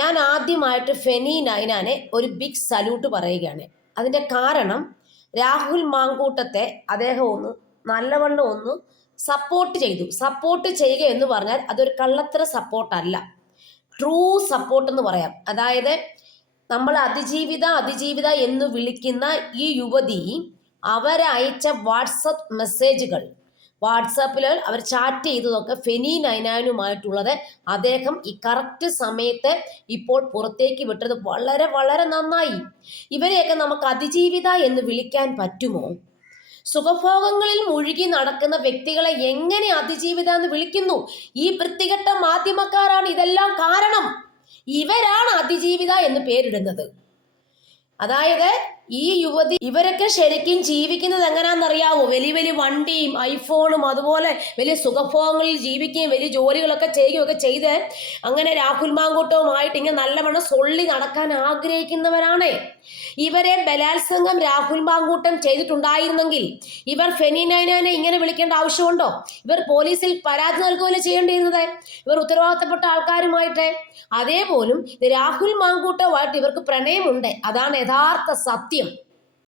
ഞാൻ ആദ്യമായിട്ട് ഫെനി നൈനാനെ ഒരു ബിഗ് സല്യൂട്ട് പറയുകയാണ്. അതിൻ്റെ കാരണം രാഹുൽ മാങ്കൂട്ടത്തെ അദ്ദേഹം നല്ലവണ്ണം സപ്പോർട്ട് ചെയ്തു. സപ്പോർട്ട് ചെയ്യുക എന്ന് പറഞ്ഞാൽ അതൊരു കള്ളത്തര സപ്പോർട്ടല്ല, ട്രൂ സപ്പോർട്ട് എന്ന് പറയാം. അതായത് നമ്മൾ അതിജീവിത എന്ന് വിളിക്കുന്ന ഈ യുവതി അവരയച്ച വാട്സപ്പ് മെസ്സേജുകൾ, വാട്സാപ്പിൽ അവർ ചാറ്റ് ചെയ്തതൊക്കെ ഫെനി നൈനാനുമായിട്ടുള്ളത് അദ്ദേഹം ഈ കറക്റ്റ് സമയത്ത് ഇപ്പോൾ പുറത്തേക്ക് വിട്ടത് വളരെ വളരെ നന്നായി. ഇവരെയൊക്കെ നമുക്ക് അതിജീവിത എന്ന് വിളിക്കാൻ പറ്റുമോ? സുഖഭോഗങ്ങളിൽ മുഴുകി നടക്കുന്ന വ്യക്തികളെ എങ്ങനെ അതിജീവിത എന്ന് വിളിക്കുന്നു? ഈ വൃത്തികെട്ട മാധ്യമക്കാരാണ് ഇതെല്ലാം കാരണം. ഇവരാണ് അതിജീവിത എന്ന് പേരിടുന്നത്. അതായത് ഈ യുവതി ഇവരൊക്കെ ശരിക്കും ജീവിക്കുന്നത് എങ്ങനെയാണെന്നറിയാവോ? വലിയ വലിയ വണ്ടിയും ഐഫോണും അതുപോലെ വലിയ സുഖഭോഗങ്ങളിൽ ജീവിക്കുകയും വലിയ ജോലികളൊക്കെ ചെയ്യുകയൊക്കെ ചെയ്ത് അങ്ങനെ രാഹുൽ മാങ്കൂട്ടവുമായിട്ട് ഇങ്ങനെ നല്ലവണ്ണം സൊള്ളി നടക്കാൻ ആഗ്രഹിക്കുന്നവരാണ്. ഇവരെ ബലാത്സംഗം രാഹുൽ മാങ്കൂട്ടം ചെയ്തിട്ടുണ്ടായിരുന്നെങ്കിൽ ഇവർ ഫെനി നൈനാനെ ഇങ്ങനെ വിളിക്കേണ്ട ആവശ്യമുണ്ടോ? ഇവർ പോലീസിൽ പരാതി നൽകുകയല്ലേ ചെയ്യേണ്ടിയിരുന്നത്? ഇവർ ഉത്തരവാദിത്തപ്പെട്ട ആൾക്കാരുമായിട്ട്. അതേപോലും രാഹുൽ മാങ്കൂട്ടവുമായിട്ട് ഇവർക്ക് പ്രണയമുണ്ട്. അതാണ് യഥാർത്ഥ സത്യം.